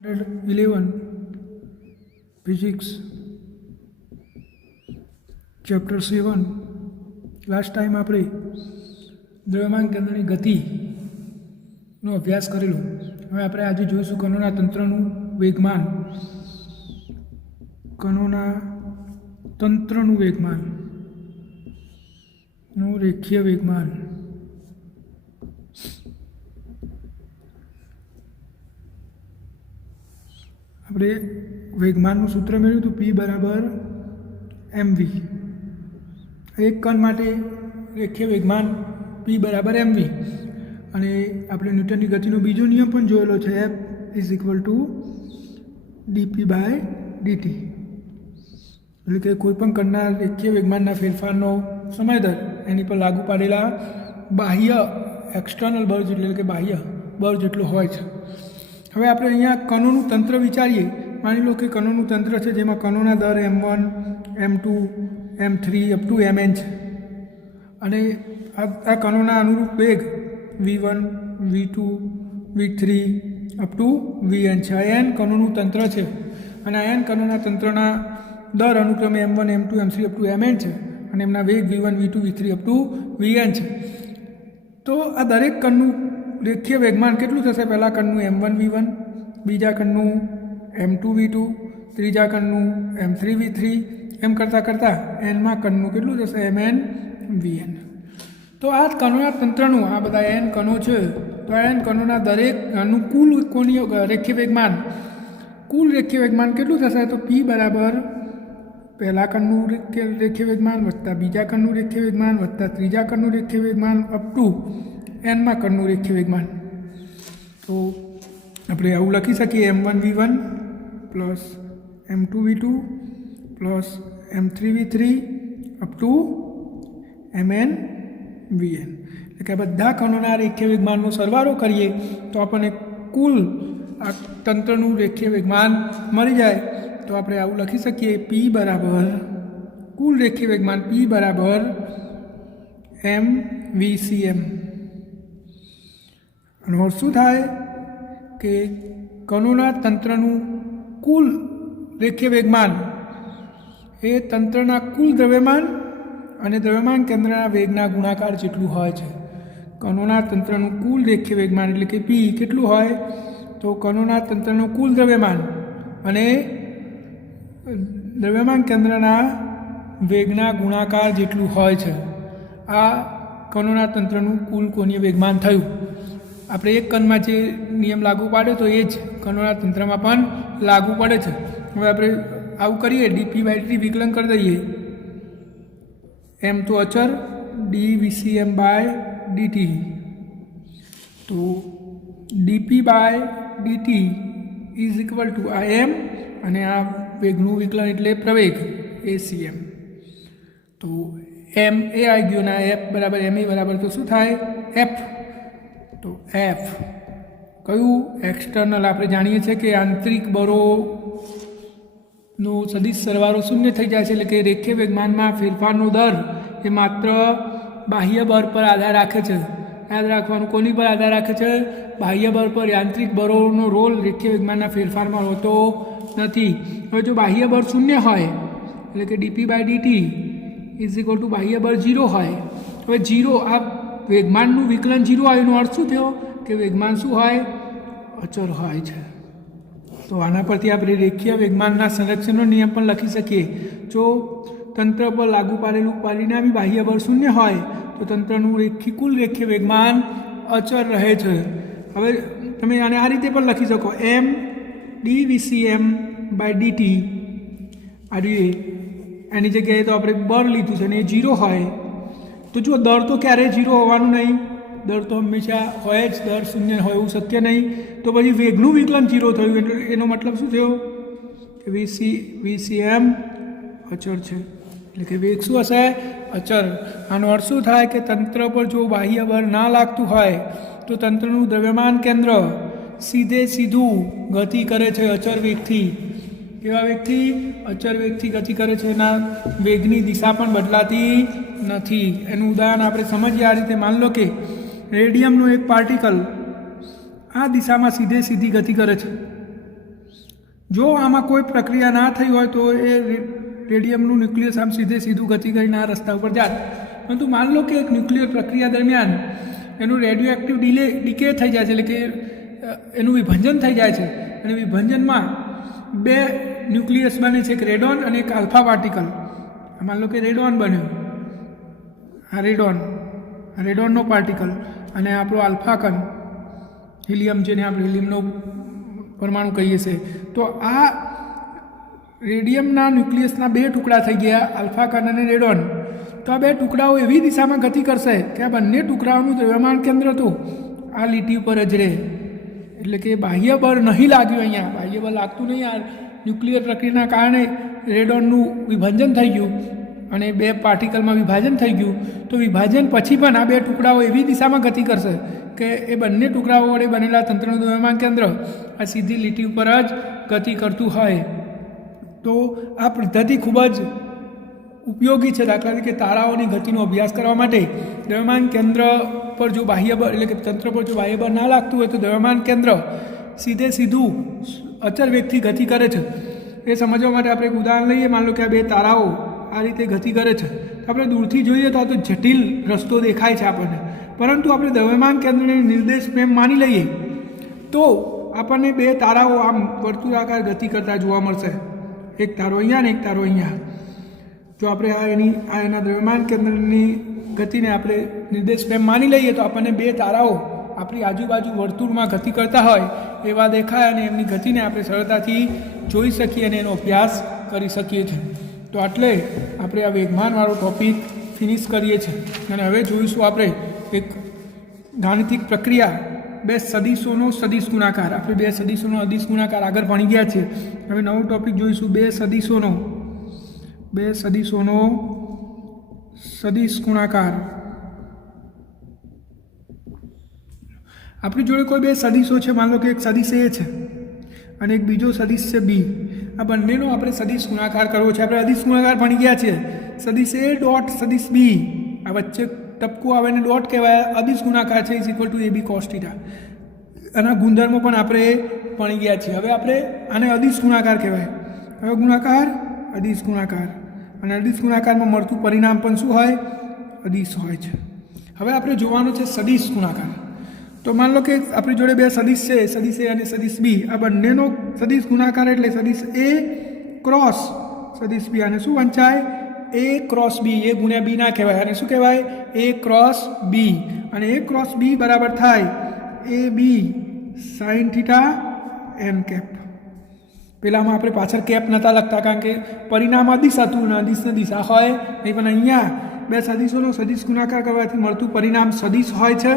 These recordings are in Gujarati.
11 फिजिक्स चैप्टर 7 लास्ट टाइम આપણે દ્રવ્યમાન કેન્દ્રની ગતિનો અભ્યાસ કરેલો. હવે આપણે આજે જોઈશું કણોના તંત્રનું વેગમાન. કણોના તંત્રનું વેગમાન નું રેખીય વેગમાન. આપણે વેગમાનનું સૂત્ર મેળવ્યું હતું P બરાબર mv. એક કણ માટે રેખીય વેગમાન P બરાબર mv. અને આપણે ન્યૂટનની ગતિનો બીજો નિયમ પણ જોયેલો છે, F is equal to dp by dt. એટલે કે કોઈપણ કણના રેખીય વેગમાનના ફેરફારનો સમય દર એની પર લાગુ પાડેલા બાહ્ય એક્સટર્નલ બળ જેટલું, એટલે કે બાહ્ય બળ જેટલું હોય છે. હવે આપણે અહીંયા કણોનું તંત્ર વિચારીએ. માની લો કે કણોનું તંત્ર છે જેમાં કણોના દર m1 m2 m3 up to mn છે, અને આ કણોના અનુરૂપ વેગ v1 v2 v3 up to vn છે. આ n કણોનું તંત્ર છે, અને આ n કણોના તંત્રના દર અનુક્રમે m1 m2 m3 up to mn છે, અને એમના વેગ v1 v2 v3 up to vn છે. તો આ દરેક કણનું રેખીય વેગમાન કેટલું થશે? પહેલા કણનું m1 v1, બીજા કણનું m2 v2, ત્રીજા કણનું m3 v3, એમ કરતાં કરતાં એનમાં કણનું કેટલું થશે? mn vn. તો આ કણોના તંત્રનું આ બધા n કણો છે, તો આ n કણોના દરેક કણનું કુલ કોણીય રેખીય વેગમાન, કુલ રેખીય વેગમાન કેટલું થશે? તો P બરાબર પહેલા કણનું રેખીય વેગમાન વત્તા બીજા કણનું રેખીય વેગમાન વત્તા ત્રીજા કણનું રેખીય વેગમાન અપ ટુ એનમાં કણનું રેખીય વેગમાન. તો આપણે આવું લખી શકીએ m1 v1 plus m2 v2 plus m3 v3 up to mn vn. એટલે કે બધા કણોના રેખીય વેગમાનનો સરવાળો કરીએ તો આપણને કુલ આ તંત્રનું રેખીય વેગમાન મળી જાય. તો આપણે આવું લખી શકીએ P બરાબર કુલ રેખીય વેગમાન P બરાબર mvcm. અને શું થાય કે કણોના તંત્રનું કુલ રેખીય વેગમાન એ તંત્રના કુલ દ્રવ્યમાન અને દ્રવ્યમાન કેન્દ્રના વેગના ગુણાકાર જેટલું હોય છે. કણોના તંત્રનું કુલ રેખીય વેગમાન એટલે કે P કેટલું હોય? તો કણોના તંત્રનું કુલ દ્રવ્યમાન અને દ્રવ્યમાન કેન્દ્રના વેગના ગુણાકાર જેટલું હોય છે. આ કણોના તંત્રનું કુલ કોણીય વેગમાન થયું. આપણે એક કણમાં જે નિયમ લાગુ પાડ્યો તો એ જ કણોના તંત્રમાં પણ લાગુ પડે છે. હવે આપણે આવું કરીએ, dp બાય dt વિકલન કરી દઈએ. m તો અચર, dvcm બાય dt. તો dp by dt is equal to આ m અને આ વેગનું વિકલન એટલે પ્રવેગ acm. તો m એ આવી ગયો, ના f બરાબર m એ બરાબર તો શું થાય? f. તો f કયું? એક્સટર્નલ. આપણે જાણીએ છીએ કે આંતરિક બળોનો સદિશ સરવાળો શૂન્ય થઈ જાય છે, એટલે કે રેખીય વેગમાનમાં ફેરફારનો દર એ માત્ર બાહ્ય બળ પર આધાર રાખે છે. યાદ રાખવાનું, કોની પર આધાર રાખે છે? બાહ્ય બળ પર. યાંત્રિક બળોનો રોલ રેખીય વેગમાનના ફેરફારમાં હોતો નથી. હવે જો બાહ્ય બળ શૂન્ય હોય એટલે કે dp by dt is equal to બાહ્ય બળ 0 હોય. હવે 0 આ વેગમાનનું વિકલન 0 આવ્યું, એનો અર્થ શું થયો? કે વેગમાન શું હોય? અચર હોય છે. તો આના પરથી આપણે રેખીય વેગમાનના સંરક્ષણનો નિયમ પણ લખી શકીએ. જો તંત્ર પર લાગુ પાડેલું પરિણામી બાહ્ય બળ શૂન્ય હોય તો તંત્રનું કુલ રેખીય વેગમાન અચર રહે છે. હવે તમે આને આ રીતે પણ લખી શકો, m dvcm બાય dt. આ રીતે એની જગ્યાએ તો આપણે બળ લીધું છે અને એ 0 હોય. તો જો દર તો ક્યારેય 0 હોવાનું નહીં, દર તો હંમેશા હોય જ, દર શૂન્ય હોય એવું શક્ય નહીં. તો પછી વેગનું વિકલન 0 થયું, એટલે એનો મતલબ શું થયો? કે vcm અચર છે. એટલે કે વેગ શું હશે? અચર. આનો અર્થ શું થાય? કે તંત્ર પર જો બાહ્ય બળ ના લાગતું હોય તો તંત્રનું દ્રવ્યમાન કેન્દ્ર સીધું ગતિ કરે છે અચર વેગથી. કેવા વેગથી? અચર વેગથી ગતિ કરે છે. એના વેગની દિશા પણ બદલાતી નથી. એનું ઉદાહરણ આપણે સમજીએ આ રીતે. માન લો કે રેડિયમનો એક પાર્ટિકલ આ દિશામાં સીધી ગતિ કરે છે, જો આમાં કોઈ પ્રક્રિયા ના થઈ હોય તો એ રેડિયમનું ન્યુક્લિયસ આમ સીધું ગતિ કરીને આ રસ્તા ઉપર જાત. પરંતુ માન લો કે એક ન્યુક્લિયર પ્રક્રિયા દરમિયાન એનું રેડિયો એક્ટિવ ડીકે થઈ જાય છે, એટલે કે એનું વિભંજન થઈ જાય છે, અને વિભંજનમાં બે ન્યુક્લિયસ બને છે, એક રેડોન અને એક આલ્ફા પાર્ટિકલ. માન લો કે રેડોન બન્યો, આ રેડોનનો પાર્ટિકલ અને આપણો આલ્ફા કણ હિલિયમ, જેને આપણે હિલિયમનો પરમાણુ કહીએ છીએ. તો આ રેડિયમના ન્યુક્લિયસના બે ટુકડા થઈ ગયા, આલ્ફા કણ અને રેડોન. તો આ બે ટુકડાઓ એવી દિશામાં ગતિ કરશે કે આ બંને ટુકડાઓનું દ્રવ્યમાન કેન્દ્ર તો આ લીટી ઉપર જ રહે. એટલે કે બાહ્ય બળ નહીં લાગ્યું, અહીંયા બાહ્ય બળ લાગતું નહીં. આ ન્યુક્લિયર પ્રક્રિયાના કારણે રેડોનનું વિભાજન થઈ ગયું અને બે પાર્ટિકલમાં વિભાજન થઈ ગયું. તો વિભાજન પછી પણ આ બે ટુકડાઓ એવી દિશામાં ગતિ કરશે કે એ બંને ટુકડાઓ વડે બનેલા તંત્રનું દ્રવ્યમાન કેન્દ્ર આ સીધી લીટી ઉપર જ ગતિ કરતું હોય. તો આ પદ્ધતિ ખૂબ જ ઉપયોગી છે. દાખલા તરીકે તારાઓની ગતિનો અભ્યાસ કરવા માટે દ્રવ્યમાન કેન્દ્ર પર જો બાહ્ય બળ, એટલે કે તંત્ર પર જો બાહ્ય બળ ના લાગતું હોય તો દ્રવ્યમાન કેન્દ્ર સીધું અચળ વેગથી ગતિ કરે છે. એ સમજવા માટે આપણે એક ઉદાહરણ લઈએ. માન લો કે આ બે તારાઓ આ રીતે ગતિ કરે છે. આપણે દૂરથી જોઈએ તો આ તો જટિલ રસ્તો દેખાય છે આપણને, પરંતુ આપણે દ્રવ્યમાન કેન્દ્રને નિર્દેશ પ્રેમ માની લઈએ તો આપણને બે તારાઓ આમ વર્તુળાકાર ગતિ કરતા જોવા મળશે. એક તારો અહીંયા ને એક તારો અહીંયા. જો આપણે એના દ્રવ્યમાન કેન્દ્રની ગતિને આપણે નિર્દેશ પ્રેમ માની લઈએ તો આપણને બે તારાઓ આપણી આજુબાજુ વર્તુળમાં ગતિ કરતા હોય એવા દેખાય, અને એમની ગતિને આપણે સરળતાથી જોઈ શકીએ અને એનો અભ્યાસ કરી શકીએ છીએ. તો આટલે આપણે આ વેગમાનવાળો ટૉપિક ફિનિશ કરીએ છીએ. અને હવે જોઈશું આપણે એક ગાણિતિક પ્રક્રિયા, બે સદિશોનો સદિશ ગુણાકાર. આપણે બે સદિશોનો અદિશ ગુણાકાર આગળ ભણી ગયા છીએ. હવે નવો ટૉપિક જોઈશું, બે સદિશોનો સદિશ ગુણાકાર. આપણી જોડે કોઈ બે સદિશો છે. માન લો કે એક સદિશ એ છે અને એક બીજો સદિશ છે બી. આ બંનેનો આપણે સદિશ ગુણાકાર કરવો છે. આપણે અદિશ ગુણાકાર ભણી ગયા છીએ. સદિશ એ ડોટ સદિશ બી, આ વચ્ચે ટપકું આવે ને ડોટ કહેવાય, અદિશ ગુણાકાર છે, is equal two AB cos θ. આના ગુણધર્મો પણ આપણે ભણી ગયા છીએ. હવે આપણે આને અદિશ ગુણાકાર કહેવાય. હવે ગુણાકાર અદિશ ગુણાકાર, અને અદિશ ગુણાકારમાં મળતું પરિણામ પણ શું હોય? અદિશ હોય છે. હવે આપણે જોવાનું છે સદિશ ગુણાકાર. તો માન લો કે આપણી જોડે બે સદિશ છે, સદિશ એ અને સદિશ બી. આ બંનેનો સદિશ ગુણાકાર એટલે સદિશ એ ક્રોસ સદિશ બી. અને શું વંચાય? એ ક્રોસ બી. એ ગુણ્યા બી ના કહેવાય, અને શું કહેવાય? એ ક્રોસ બી. અને એ ક્રોસ બી બરાબર થાય એ b sine theta n cap. પહેલાંમાં આપણે પાછળ કેપ નહોતા લખતા કારણ કે પરિણામ અદિશ હતું અને અદિશની દિશા હોય નહીં. પણ અહીંયા બે સદિશોનો સદિશ ગુણાકાર કરવાથી મળતું પરિણામ સદિશ હોય છે,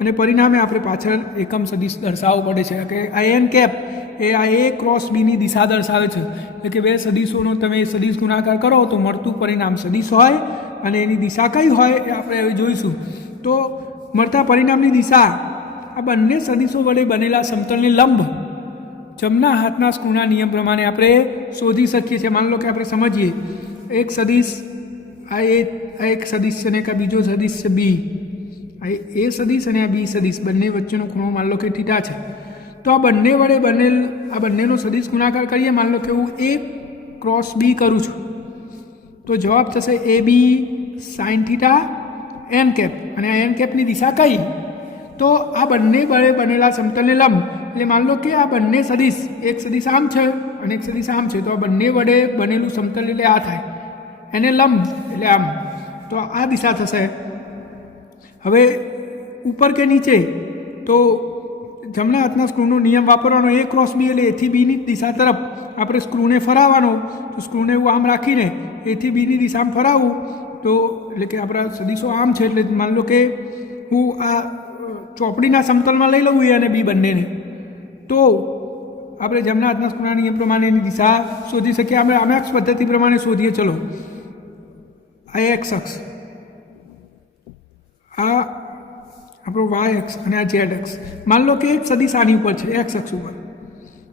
અને પરિણામે આપણે પાછળ એકમ સદિશ દર્શાવવો પડે છે કે આ એન કેપ એ આ એ ક્રોસ બીની દિશા દર્શાવે છે. એટલે કે બે સદિશોનો તમે સદિશ ગુણાકાર કરો તો મળતું પરિણામ સદિશ હોય, અને એની દિશા કઈ હોય એ આપણે હવે જોઈશું. તો મળતા પરિણામની દિશા આ બંને સદિશો વડે બનેલા સમતલને લંબ જમણા હાથના સ્ક્રૂના નિયમ પ્રમાણે આપણે શોધી શકીએ છીએ. માન લો કે આપણે સમજીએ એક સદિશ આ એક સદિશ છે અને એક બીજો સદિશ છે બી. આ એ સદિશ અને આ બી સદિશ બંને વચ્ચેનો ખૂણો માન લો કે થીટા છે. તો આ બંને વડે બનેલ આ બંનેનો સદિશ ગુણાકાર કરીએ. માન લો કે હું એ ક્રોસ બી કરું છું તો જવાબ થશે એ b sine theta n cap. અને આ એન કેપની દિશા કઈ? તો આ બંને વડે બનેલા સમતલને લંબ. એટલે માન લો કે આ બંને સદિશ, એક સદિશ આમ છે અને એક સદિશ આમ છે, તો આ બંને વડે બનેલું સમતલ એટલે આ થાય, એને લંબ એટલે આમ. તો આ દિશા થશે. હવે ઉપર કે નીચે તો જમણા હાથના સ્ક્રૂનો નિયમ વાપરવાનો. એ ક્રોસ બી એટલે એથી બીની દિશા તરફ આપણે સ્ક્રૂને ફરાવવાનો. તો સ્ક્રૂને એવું આમ રાખીને એથી બીની દિશામાં ફરાવવું તો એટલે કે આપણા સદિશો આમ છે એટલે માન લો કે હું આ ચોપડીના સમતલમાં લઈ લઉં એ અને બી બંનેને, તો આપણે જમણા હાથના સ્ક્રૂના નિયમ પ્રમાણે એની દિશા શોધી શકીએ. આપણે આમેક્ષ પદ્ધતિ પ્રમાણે શોધીએ. ચલો, આ એક્સ અક્ષ, આ આપણો વાય એક્સ અને આ ઝેડ એક્સ. માન લો કે એક સદિશ આની ઉપર છે એક્સ અક્ષ ઉપર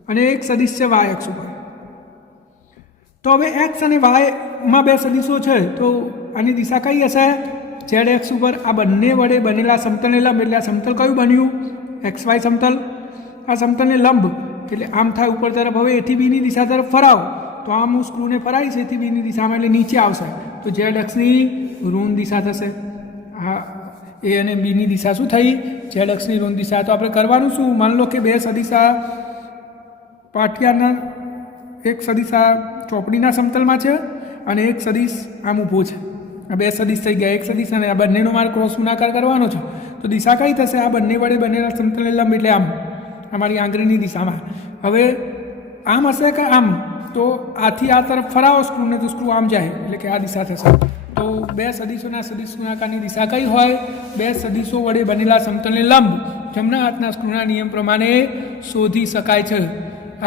અને એક સદિશ છે વાય અક્ષ ઉપર. તો હવે એક્સ અને વાયમાં બે સદિશો છે તો આની દિશા કઈ હશે? ઝેડ એક્સ ઉપર. આ બંને વડે બનેલા સમતલને લંબ એટલે આ સમતલ કયું બન્યું? એક્સ વાય સમતલ. આ સમતલને લંબ એટલે આમ થાય ઉપર તરફ. હવે એથી બીની દિશા તરફ ફરાવ તો આમ હું સ્ક્રૂને ફરાવીશ એથી બીની દિશામાં એટલે નીચે આવશે તો ઝેડ અક્ષની ઋણ દિશા થશે. હા એ અને બીની દિશા શું થઈ? ઝેડ અક્ષની ઋણ દિશા. તો આપણે કરવાનું શું? માની લો કે બે સદિશા પાટિયાના એક સદિશ આ ચોપડીના સમતલમાં છે અને એક સદિશ આમ ઊભો છે. આ બે સદિશ થઈ ગયા. એક સદિશ અને આ બંનેનો મારે ક્રોસ ગુણાકાર કરવાનો છે તો દિશા કઈ થશે? આ બંને વડે બનેલા સમતલને લંબ એટલે આમ અમારી આંગળીની દિશામાં. હવે આમ હશે કે આમ? તો આથી આ તરફ ફરાવો સ્ક્રૂને તો સ્ક્રૂ આમ જાય એટલે કે આ દિશા થશે. તો બે સદિશોના સદિશ ગુણાકારની દિશા કઈ હોય? બે સદિશો વડે બનેલા સમતલને લંબ જમણા હાથના સ્ક્રૂના નિયમ પ્રમાણે શોધી શકાય છે.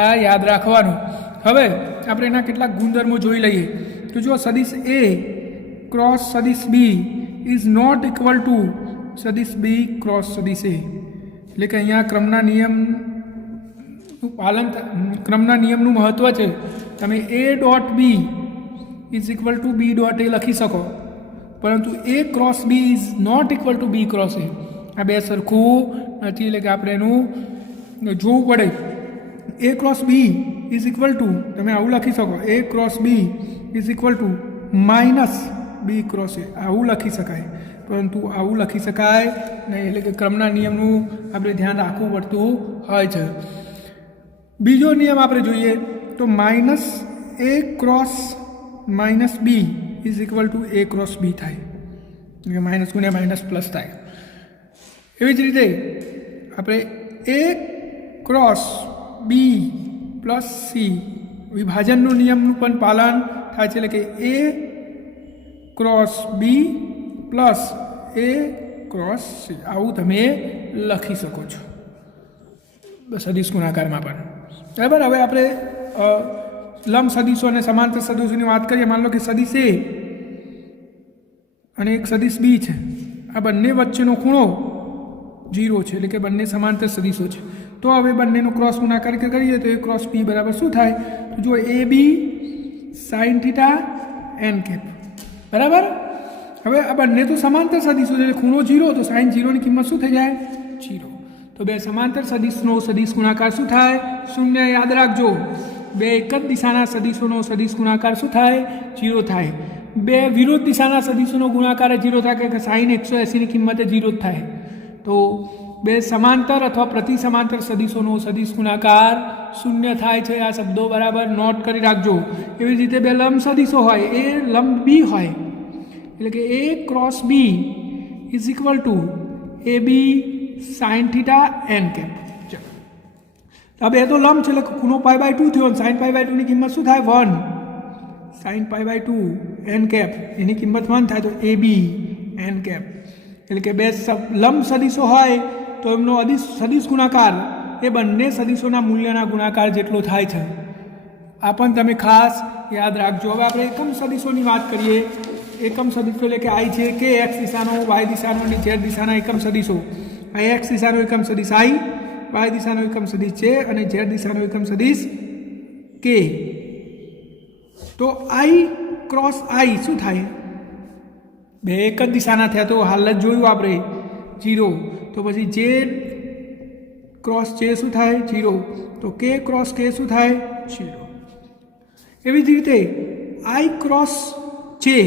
આ યાદ રાખવાનું. હવે આપણે એના કેટલાક ગુણધર્મો જોઈ લઈએ. તો જો સદિશ એ ક્રોસ સદિશ B is not equal to સદિશ બી ક્રોસ સદિશ એ. એટલે કે અહીંયા ક્રમના નિયમનું પાલન, ક્રમના નિયમનું મહત્ત્વ છે. તમે a dot b is equal to b dot a લખી શકો, પરંતુ a cross b is not equal to b cross a. આ બે સરખું નથી એટલે કે આપણે એનું જોવું પડે. A cross b is equal to તમે આવું લખી શકો, a cross b is equal to minus b cross a. આવું લખી શકાય, પરંતુ આવું લખી શકાય નહીં. એટલે કે ક્રમના નિયમનું આપણે ધ્યાન રાખવું પડતું હોય છે. બીજો નિયમ આપણે જોઈએ તો minus A cross minus B is equal to A cross B થાય. એટલે માઇનસ ગુણ્યા માઇનસ પ્લસ થાય. એવી જ રીતે આપણે એ ક્રોસ બી પ્લસ સી વિભાજનનું નિયમનું પણ પાલન થાય છે. એટલે કે a cross B plus A cross C આવું તમે લખી શકો છો સદિશ ગુણાકારમાં પણ. બરાબર. હવે આપણે લંબ સદિશો અને સમાંતર સદિશોની વાત કરીએ. માની લો કે સદિશ એ અને એક સદિશ બી છે. આ બંને વચ્ચેનો ખૂણો 0 છે, એટલે કે બંને સમાંતર સદિશો છે. તો હવે બંનેનો ક્રોસ ગુણાકાર કરીએ તો એ ક્રોસ પી બરાબર શું થાય? તો જો એ b sine theta n cap. બરાબર. હવે આ બંને તો સમાંતર સદિશો છે એટલે ખૂણો 0 તો સાઇન 0ની કિંમત શું થઈ જાય? 0. તો બે સમાંતર સદિશનો સદિશ ગુણાકાર શું થાય? 0. યાદ રાખજો. બે એક જ દિશાના સદિશોનો સદિશ ગુણાકાર શું થાય? 0 થાય. બે વિરોધ દિશાના સદિશોનો ગુણાકાર 0 થાય કે સાઇન 180ની કિંમતે 0 જ થાય. તો બે સમાંતર અથવા પ્રતિ સમાંતર સદિશોનો સદિશ ગુણાકાર 0 થાય છે. આ શબ્દો બરાબર નોટ કરી રાખજો. એવી રીતે બે લંબ સદિશો હોય, એ લંબ બી હોય એટલે કે a cross b is equal to a b sine theta n cap. ચાલો, હવે એ તો લંબ છે એટલે ખૂણો π/2 થયો અને સાઇન π/2ની કિંમત શું થાય? 1. સાઇન π/2 એન કેપ એની કિંમત 1 થાય તો એ બી એન કેપ. એટલે કે બે લંબ સદિશો હોય તો એમનો સદિશ ગુણાકાર એ બંને સદિશોના મૂલ્યના ગુણાકાર જેટલો થાય છે. આ પણ તમે ખાસ યાદ રાખજો. હવે આપણે એકમ સદિશોની વાત કરીએ. એકમ સદિશો એટલે કે આઈ છે કે એક્સ દિશાનો, વાય દિશાનો અને ઝેડ દિશાના એકમ સદિશો. આ એક્સ દિશાનો એકમ સદિશ આઈ, વાય દિશાનો એકમ સદિશ છે અને ઝેડ દિશાનો એકમ સદિશ કે. તો આઈ ક્રોસ આઈ શું થાય? બે એક જ દિશાના થયા તો હાલ જ જોયું આપણે 0. તો પછી જે ક્રોસ જે શું થાય? 0. તો કે ક્રોસ કે શું થાય? 0. એવી જ રીતે આઈ ક્રોસ જે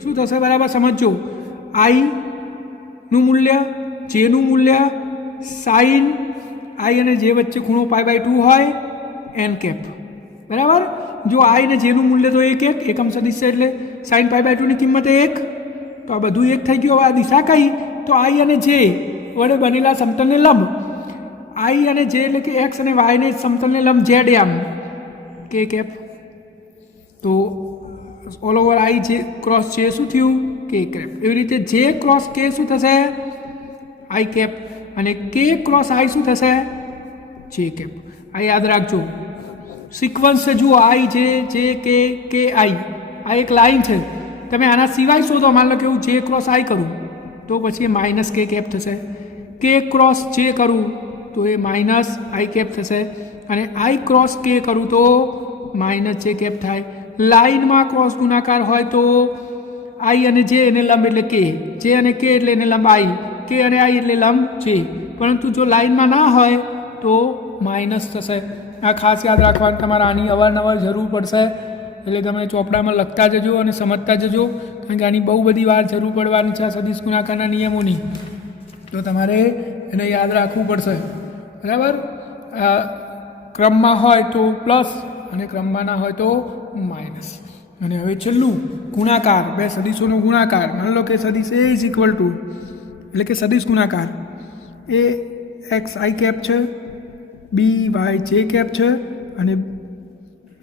શું થશે? બરાબર સમજો. આઈનું મૂલ્ય, જેનું મૂલ્ય સાઇન આઈ અને જે વચ્ચે ખૂણો π/2 હોય એન કેપ. બરાબર. જો આઈ ને જેનું મૂલ્ય તો 1 એકમ સદિશ છે એટલે સાઇન π/2ની કિંમત 1. તો આ બધું 1 થઈ ગયું. હવે આ દિશા કઈ? તો આઈ અને જે વડે બનેલા સમતલને લંબ. આઈ અને જે એટલે કે એક્સ અને વાયને સમતલને લંબ ઝેડ એમ કે કેપ. તો ઓલ ઓવર આઈ જે ક્રોસ જે શું થયું? કે કેપ. એવી રીતે જે ક્રોસ કે શું થશે? I cap. અને કે ક્રોસ આઈ શું થશે? જે કેપ. આ યાદ રાખજો. સિક્વન્સ છે જુઓ. આઈ જે કે આઈ. આ એક લાઈન છે. તમે આના સિવાય શોધો. માન લો કે હું જે ક્રોસ આઈ કરું તો પછી એ માઇનસ કે કેપ થશે. કે ક્રોસ જે કરું તો એ માઇનસ આઈ કેપ થશે. અને આઈ ક્રોસ કે કરું તો માઇનસ જે કેપ થાય. લાઇનમાં ક્રોસ ગુણાકાર હોય તો આઈ અને જે એને લંબ એટલે કે, જે અને કે એટલે એને લંબ આઈ, કે અને આઈ એટલે લંબ જે. પરંતુ જો લાઇનમાં ના હોય તો માઇનસ થશે. આ ખાસ યાદ રાખવાનું, તમારે આની અવારનવાર જરૂર પડશે, એટલે તમે ચોપડામાં લખતા જજો અને સમજતા જજો, કારણ કે આની બહુ બધી વાર જરૂર પડવાની છે આ સદિશ ગુણાકારના નિયમોની, તો તમારે એને યાદ રાખવું પડશે. બરાબર. ક્રમમાં હોય તો પ્લસ અને ક્રમમાં ના હોય તો માઇનસ. અને હવે છેલ્લું ગુણાકાર, બે સદિશોનો ગુણાકાર. માની લો કે સદિશ એ ઇઝ ઇક્વલ ટુ, એટલે કે સદિશ ગુણાકાર એ એક્સ આઈ કેપ છે, બી વાય જે કેપ છે અને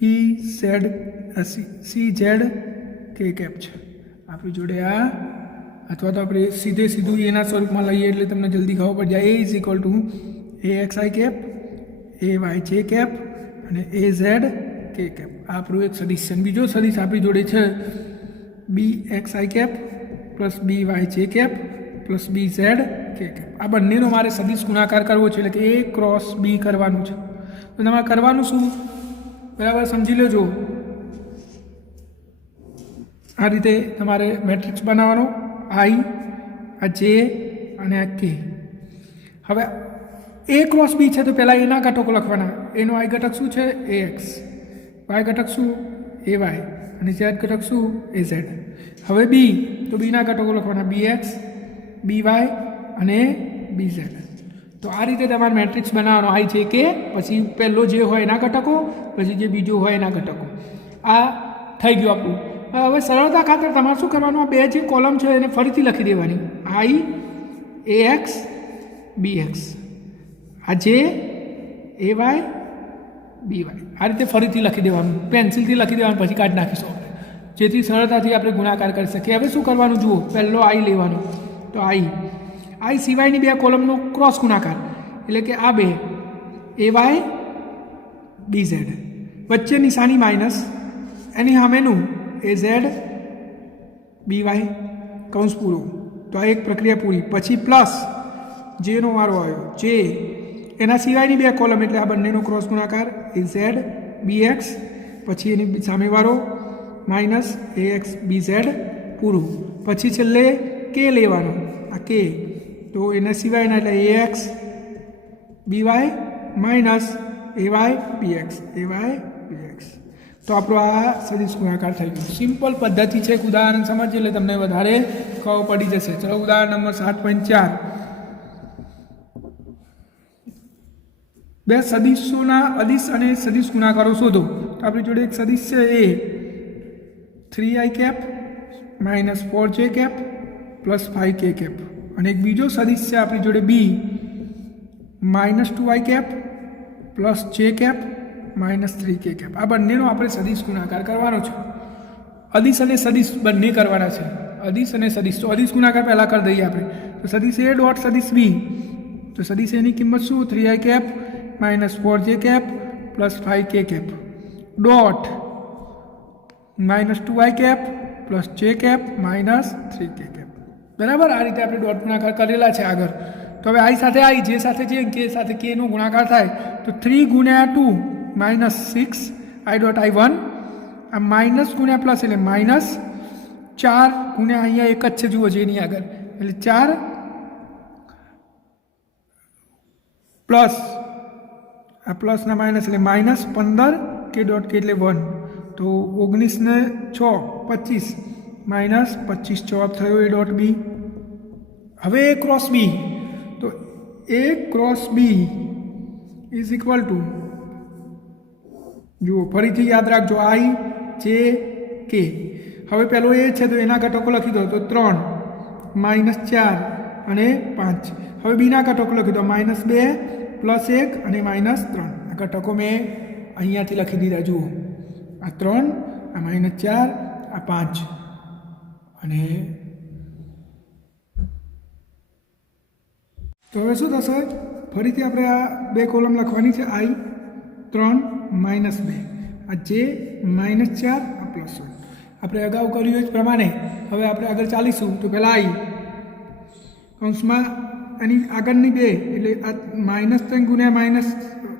બી ઝેડ સી ઝેડ કે કેપ છે. આપણી જોડે આ, અથવા તો આપણે સીધું એના સ્વરૂપમાં લઈએ એટલે તમને જલ્દી ખબર પડી જાય. A is equal to a x i cap, a y j cap અને એ ઝેડ કે કેપ. આ આપણું એક સદિશ છે. બીજો સદિશ આપણી જોડે છે b x i cap plus b y j cap plus b z કે કેપ. આ બંનેનો મારે સદિશ ગુણાકાર કરવો છે, એટલે કે એ ક્રોસ બી કરવાનું છે. તો તમારે કરવાનું શું, બરાબર સમજી લેજો. આ રીતે તમારે મેટ્રિક્સ બનાવવાનો, આઈ, આ જે અને આ કે. હવે એ ક્રોસ બી છે તો પહેલાં એના ઘટકો લખવાના. એનો આઈ ઘટક શું છે, એ એક્સ, વાય ઘટક શું, એ વાય અને ઝેડ ઘટક શું, એ ઝેડ. હવે બી, તો બીના ઘટકો લખવાના, બી એક્સ, બી વાય અને બી ઝેડ. તો આ રીતે તમારે મેટ્રિક્સ બનાવવાનો, આઈ છે કે પછી પહેલો જે હોય એના ઘટકો, પછી જે બીજો હોય એના ઘટકો. આ થઈ ગયું આપણું. હવે સરળતા ખાતર તમારે શું કરવાનું, આ બે જે કોલમ છે એને ફરીથી લખી દેવાની, આઈ એ એક્સ બી એક્સ, આ જે એ વાય બી વાય, આ રીતે ફરીથી લખી દેવાનું, પેન્સિલથી લખી દેવાનું, પછી કાઢી નાખીશું આપણે, જેથી સરળતાથી આપણે ગુણાકાર કરી શકીએ. હવે શું કરવાનું જુઓ, પહેલો આઈ લેવાનો, તો આઈ સિવાયની બે કોલમનો ક્રોસ ગુણાકાર, એટલે કે આ બે એ વાય બી ઝેડ, વચ્ચે નિશાની માઇનસ, એની સામેનું એ ઝેડ બી વાય કૌંસ પૂરો. તો આ એક પ્રક્રિયા પૂરી. પછી પ્લસ જેનો વારો આવ્યો, જે એના સિવાયની બે કોલમ, એટલે આ બંનેનો ક્રોસ ગુણાકાર, એ ઝેડ બી એક્સ, પછી એની સામેવાળો માઇનસ એ એક્સ બી ઝેડ પૂરું. પછી છેલ્લે કે લેવાનો, આ કે, તો એના સિવાયના એટલે a x b y minus a y b x, a y b x. તો આપણો આ સદિશ ગુણાકાર થઈ ગયો. સિમ્પલ પદ્ધતિ છે. એક ઉદાહરણ સમજીએ એટલે તમને વધારે ખબર પડી જશે. ચલો ઉદાહરણ નંબર 7.4. બે સદિશોના અદિશ અને સદિશ ગુણાકારો શોધો. તો આપણી જોડે એક સદિશ છે a 3i cap minus 4j cap plus 5k cap, અને એક બીજો સદિશ છે આપણી જોડે b minus 2i cap plus j cap minus 3k cap. આ બંનેનો આપણે સદિશ ગુણાકાર કરવાનો છે. અદિશ અને સદિશ બંને કરવાના છે. અદિશ અને સદિશ, તો અદિશ ગુણાકાર પહેલાં કરી દઈએ આપણે. તો સદિશ એ ડોટ સદિશ બી, તો સદિશ એની કિંમત શું, 3i cap minus 4j cap plus 5k cap dot minus 2i cap plus j cap minus 3k cap. બરાબર. આ રીતે આપણે ડોટ ગુણાકાર કરેલા છે આગળ. તો હવે આઈ સાથે આઈ, જે સાથે જે, કે સાથે કે નો ગુણાકાર થાય, તો 3 ગુણ્યા 2 માઇનસ 6 આઈ ડોટ આઈ 1, આ માઇનસ ગુણ્યા પ્લસ એટલે માઇનસ 4 ગુણ્યા અહીંયા એક જ છે જુઓ જેની આગળ, એટલે 4 પ્લસ આ પ્લસના માઇનસ એટલે માઇનસ 15 કે ડોટ કે એટલે 1, તો 19 ને 6 25 માઇનસ 25 જવાબ થયો એ ડોટ બી. હવે એ ક્રોસ બી, તો a cross b is equal to, જુઓ ફરીથી યાદ રાખજો, આઈ જે કે. હવે પહેલો એ છે તો એના ઘટકો લખી દો, તો 3 માઇનસ 4 અને 5. હવે બીના ઘટકો લખી દો, માઇનસ 2 પ્લસ 1 અને માઇનસ 3. આ ઘટકો મેં અહીંયાથી લખી દીધા, જુઓ આ 3, આ માઇનસ 4, આ 5 અને તો હવે શું થશે, ફરીથી આપણે આ બે કોલમ લખવાની છે, આઈ 3 માઇનસ 2, આ જે માઇનસ 4, આ પ્લસ 1. આપણે અગાઉ કર્યું એ જ પ્રમાણે હવે આપણે આગળ ચાલીશું. તો પહેલાં આઈ કૌંસમાં એની આગળની બે, એટલે આ માઇનસ 3 ગુણ્યા માઇનસ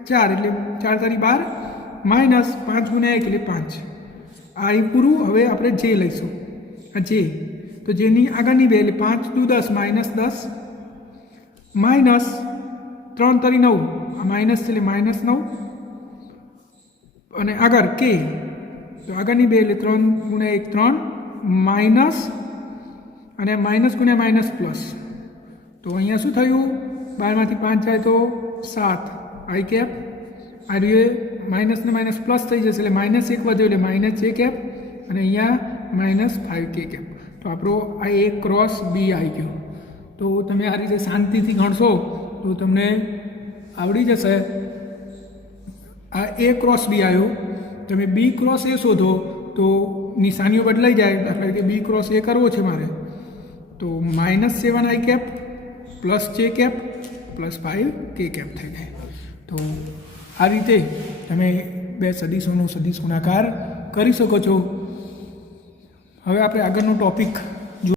4 એટલે 4 તારી 12 માઇનસ 5 ગુણ્યા 1 એટલે 5. આઈ પૂરું. હવે આપણે જે લઈશું, આ જે, તો જેની આગળની બે એટલે 5 દુ 10 માઇનસ 10 માઇનસ 3 તારી 9 આ માઇનસ છે એટલે -9 અને આગળ કે તો આગળની 2 એટલે 3 × 1 3 માઇનસ અને માઇનસ ગુણ્યા માઇનસ પ્લસ તો અહીંયા શું થયું 12માંથી 5 જાય તો 7 આઈ કેપ આ રીતે માઇનસ ને માઇનસ પ્લસ થઈ જશે એટલે -1 વધ્યો એટલે -j કેપ અને અહીંયા -5k કેપ તો આપણો આ A ક્રોસ B આવી ગયો તો તમે આ રીતે શાંતિથી ગણશો તો તમને આવડી જશે આ A ક્રોસ B આવ્યો તમે B ક્રોસ A શોધો તો નિશાનીઓ બદલાઈ જાય દાખલા તરીકે B ક્રોસ A કરવો છે મારે તો -7i cap +j cap +5k cap થઈ જાય તો આ રીતે તમે બે સદીશોનો સદીશ ગુણાકાર કરી શકો છો હવે આપણે આગળનો ટોપિક